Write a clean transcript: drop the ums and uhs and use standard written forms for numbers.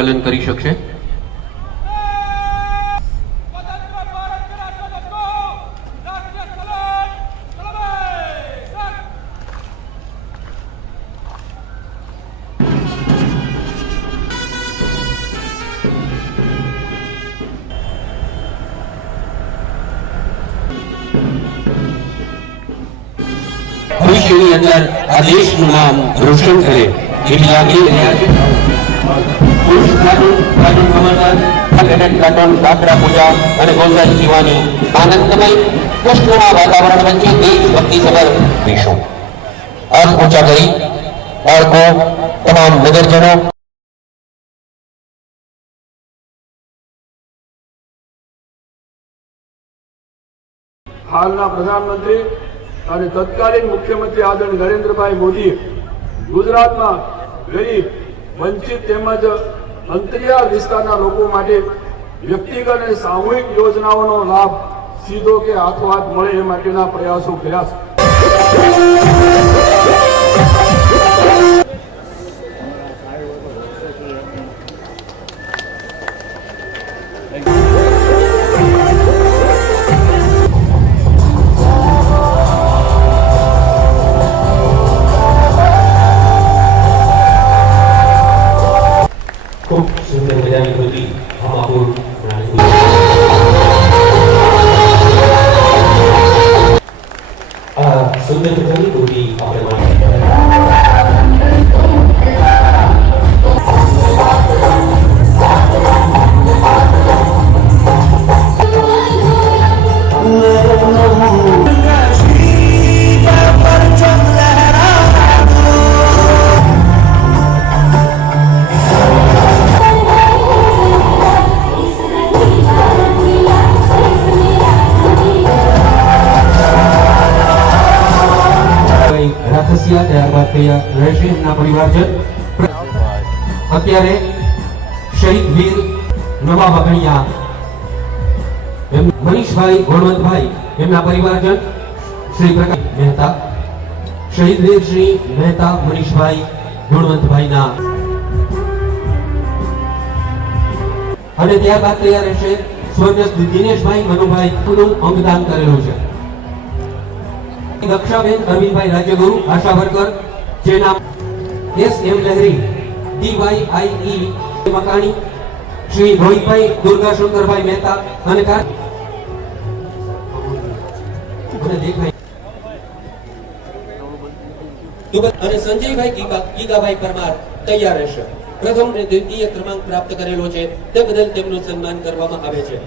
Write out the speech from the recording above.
સંકલન કરી શકશે। ભવિષ્યની અંદર આ દેશનું નામ રોશન કરે એવી લાગણી કાકડા પૂજા અને ગોંધાઈ જીવાની આનંદમય ખુશનુમા વાતાવરણ વચ્ચે દેશભક્તિ સભર દેશો હાથ ઊંચા કરી બાળકો તમામ નગરજનો હાલના પ્રધાનમંત્રી અને તત્કાલીન મુખ્યમંત્રી આદરણીય નરેન્દ્રભાઈ મોદીએ ગુજરાતમાં ગરીબ વંચિત તેમજ અંતરિયાળ વિસ્તારના લોકો માટે વ્યક્તિગત અને સામૂહિક યોજનાઓનો લાભ સીધો કે હાથોહાથ મળે એ માટેના પ્રયાસો કર્યા છે। ખૂબ સુંદર મજાની કૃતિ હમાપુર આ સુંદર મજાની કૃતિ આપણે ત્યારબાદ તૈયાર રહેશે એમના પરિવારજન। અત્યારે શહીદ વીર નવા વગણિયા મનીષભાઈ ગુણવંતભાઈ એમના પરિવારજન શ્રી પ્રકાશ મહેતા, શહીદ વીર શ્રી મહેતા મનીષભાઈ ગુણવંતભાઈના અને ત્યારબાદ તૈયાર રહેશે સ્વર્ગસ્થ દિનેશભાઈ મનુભાઈ નું અંગદાન કરેલું છે। દક્ષાબેન અરવિંદભાઈ રાજ્યગુરુ આશા વર્કર જેના એસ.એમ. લહેરી DYIE મકાણી, શ્રી રોહિતભાઈ દુર્ગાશંકરભાઈ મહેતા અને સંજયભાઈ ગીગાભાઈ પરમાર તૈયાર રહેશે। પ્રથમ અને દ્વિતીય ક્રમાંક પ્રાપ્ત કરેલો છે તે બદલ તેમનું સન્માન કરવામાં આવે છે।